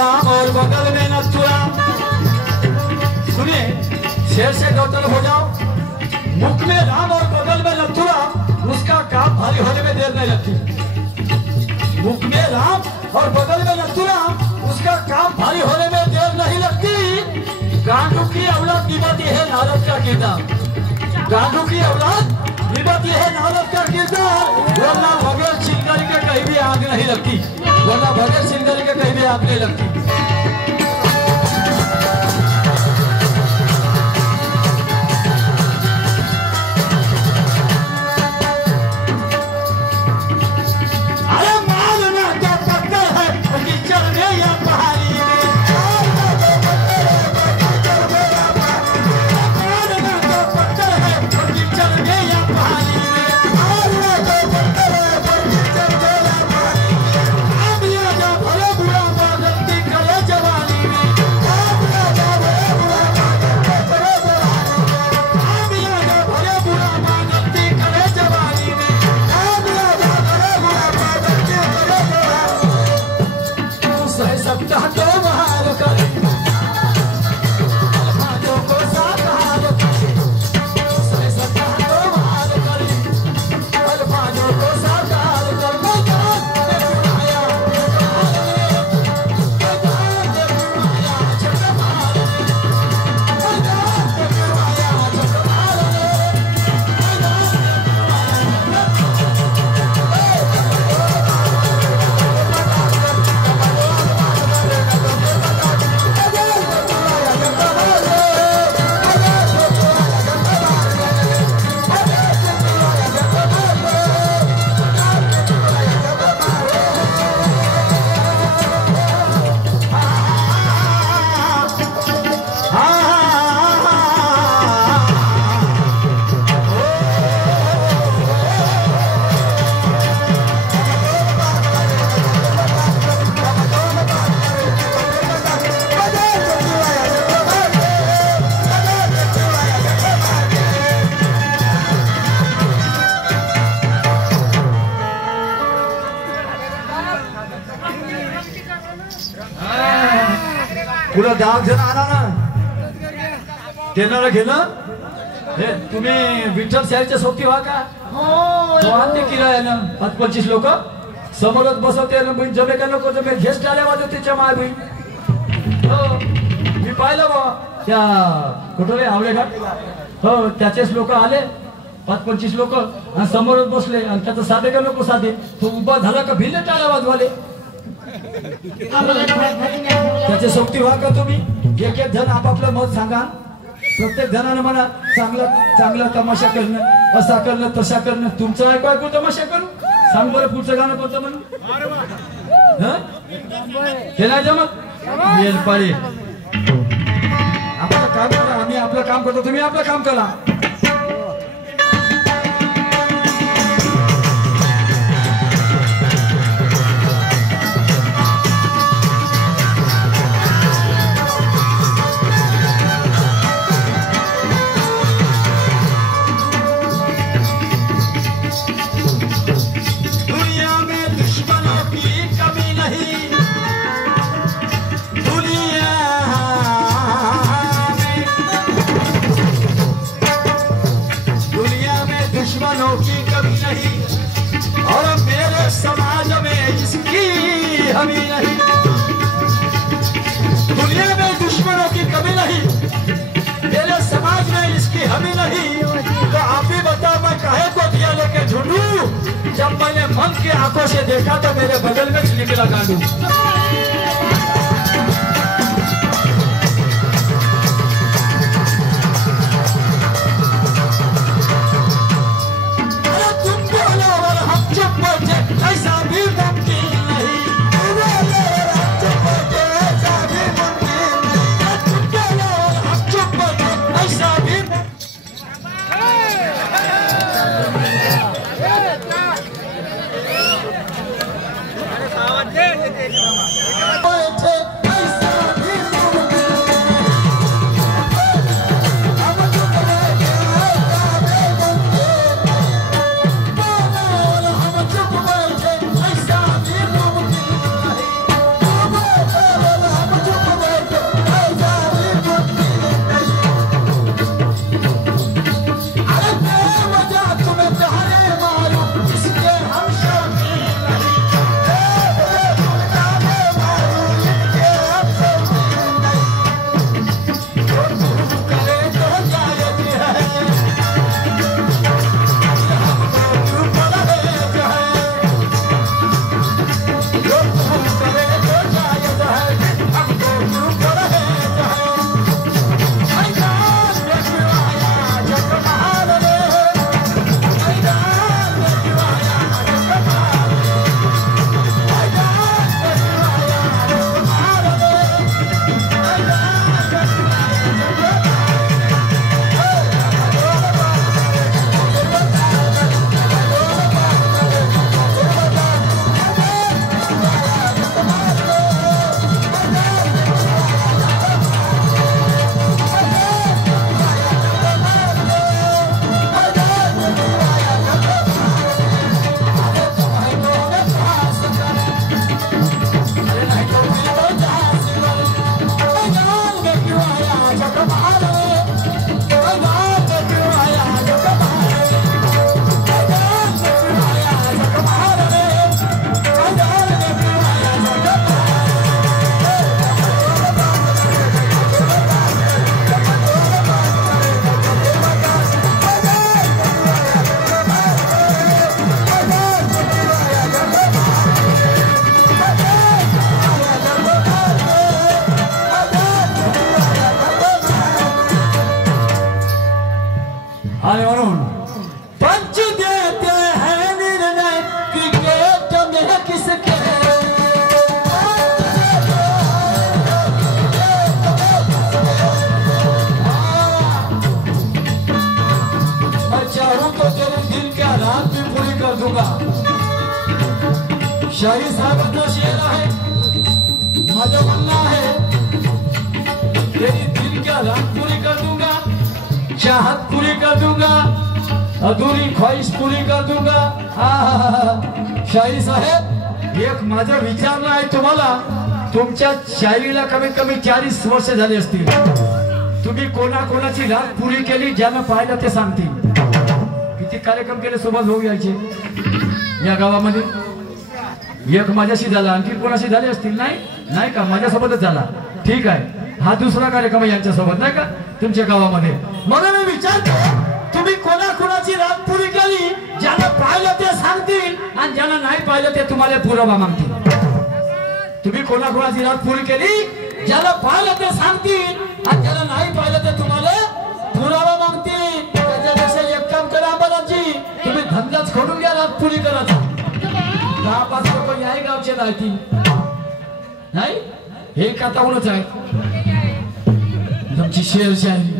राम और बगल में नथुराम। सुनिए, शेर से दो तरफ हो जाओ। मुख में राम और बगल में नथुराम, उसका काम भारी होने में देर नहीं लगती। मुख में राम और बगल में नथुराम, उसका काम भारी होने में देर नहीं लगती। गांडू की औलाद निभाती है नारद का किरदार। गांडू की औलाद निभाती है नारद का किरदार। वरना बगैर चिंगारी के कहीं भी आग नहीं लगती। वरना बगैर चिंगारी के कहीं भी आग नहीं लगती। पुढं 10 जण आला ना देणार घेणं हे तुम्ही विठ्ठल शाळेचे सोबती व्हा का वाहते किरायानं 25 लोक समोरच बसवते ना बहीण जमे का नको जमे घेस टाळ्या वाजवते त्याच्या माय बहीण हो मी पाहिलं बा त्या कुठले आवळे घाट हो त्याचेच लोक आले 25 लोक आणि समोरच बसले आणि त्याचं साधे का नको साधे तो उभा झाला का भिल्ले टाळ्या वाजवाले त्याचे सोबती व्हा का तुम्ही एक एक जण आपापलं मत सांगा प्रत्येक जणांना म्हणा चांगला चांगला तमाशा करणं असा करणं तसा करणं तुमचं ऐकू ऐकू तमाशा करू सांग बरं पुढचं गाणं कोणतं म्हणून हे नाही जमत येलपाळी आपलं काम करा आम्ही आपलं काम करतो तुम्ही आपलं काम करा और मेरे समाज में इसकी हमी नहीं दुनिया में दुश्मनों की कमी नहीं मेरे समाज में इसकी हमी नहीं तो आप ही बताओ मैं काहे को दिया लेके झुंडू जब मैंने मन की आंखों से देखा तो मेरे बगल में निकला गांडू ऐसा भी मुमकिन नहीं हम चुप ऐसा भी चाहत भी पूरी कर दूंगा। शाही साहब का शेर है, माझा म्हणणं है तेरी दिल क्या रात पूरी कर दूंगा, चाहत पूरी कर दूंगा, अधूरी ख्वाहिश पूरी कर दूंगा। शाहीर साहेब, एक माझा विचार आहे तुम्हाला, तुमच्या शायरीला कमीत कमी 40 वर्ष झाली असतील। तुम्ही कोणाकोणाची रात पुरी केली, ज्यानं पाहिलं ते सांगतील। किती कार्यक्रम केले सोबत भाऊ यायचे या गावामध्ये? एक माझ्याशी झाला, आणखी कोणाशी झाले असतील? नाही का? माझ्यासोबतच झाला। ठीक आहे, हा दुसरा कार्यक्रम आहे यांच्यासोबत, नाही का तुमच्या गावामध्ये? म्हणून मी विचारतो, तुम्ही कोणाकोणाची रात पुरी केली, ज्यानं पाहिलं ते सांगतील आणि ज्यानं नाही पाहिलं ते तुम्हाला पुरावा मागतील। तुम्ही कोणाकोणाची रात पुरी केली, ज्याला पाहिलं ते सांगतील आणि ज्याला नाही पाहिलं ते तुम्हाला पुरावा मागतील। त्याच्यापेक्षा एक काम करा बाबाजी, तुम्ही धंदाच खोडून घ्या, रात पुरी करायचा। 10-5 लोक याही गावचे राहतील, नाही हे कातावूनच आहे तुमची शेर शायरी।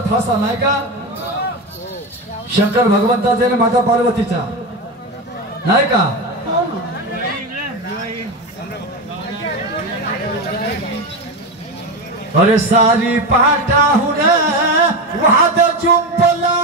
फासा नाही का? शंकर भगवंताचा आणि माता पार्वतीचा, नाही का? अरे सारी पाटाहून वाद जुंपला,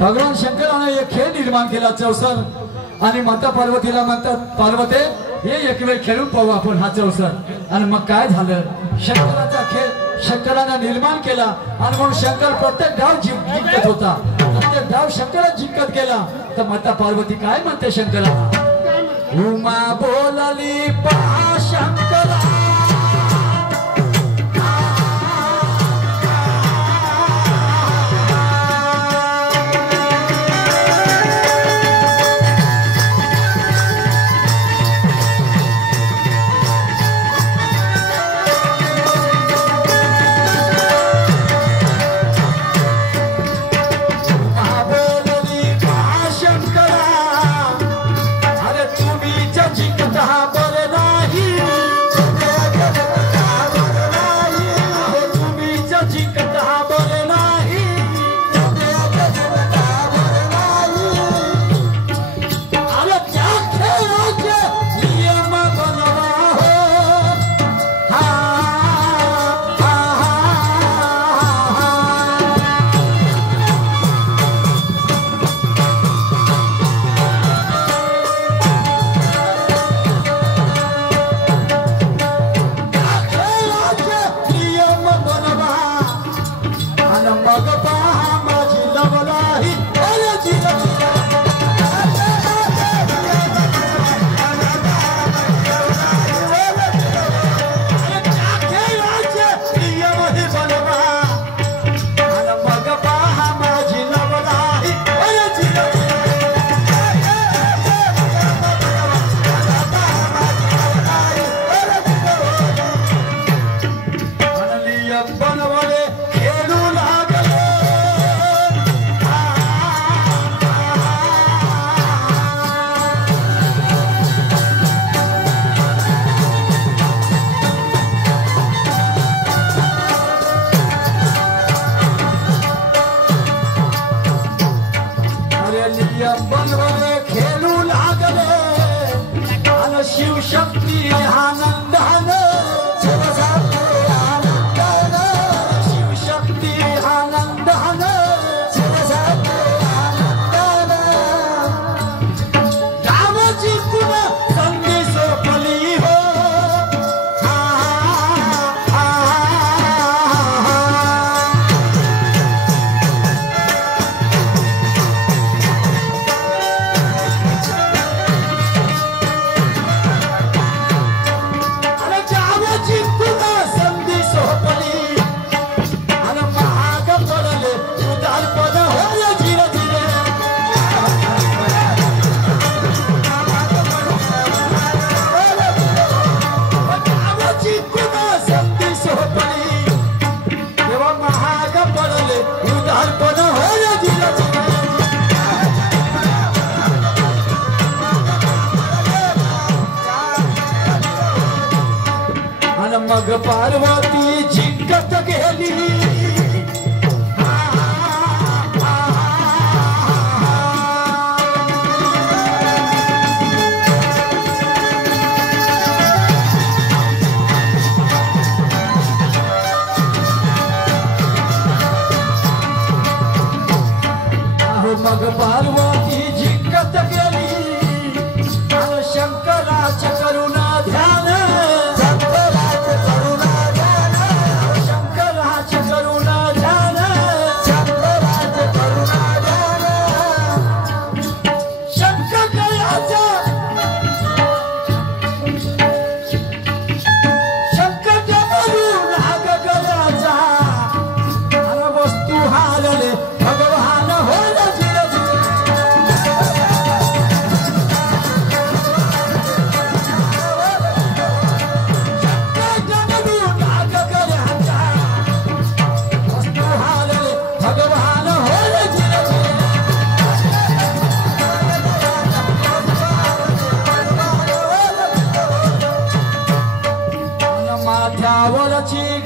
भगवान शंकराने एक खेळ निर्माण केला चौसर आणि माता पार्वतीला म्हणतात पार्वते हे एक वेळ खेळून पाहू आपण हा चौसर. आणि मग काय झालं शंकराचा खेळ शंकराने निर्माण केला आणि म्हणून शंकर प्रत्येक डाव जिंकत होता. प्रत्येक डाव शंकरात जिंकत गेला. तर माता पार्वती काय म्हणते शंकराला उमा बोलली पहा शंकरा शिवशक्ती आनंदान शिवशक्ती आनंदान गावाची पुन्हा संदेश पली हो मग पार्वती जिंकत गेली मग पार्वती जिंकत गेली आणि शंकराचे करुणा ध्यान माथ्यावरची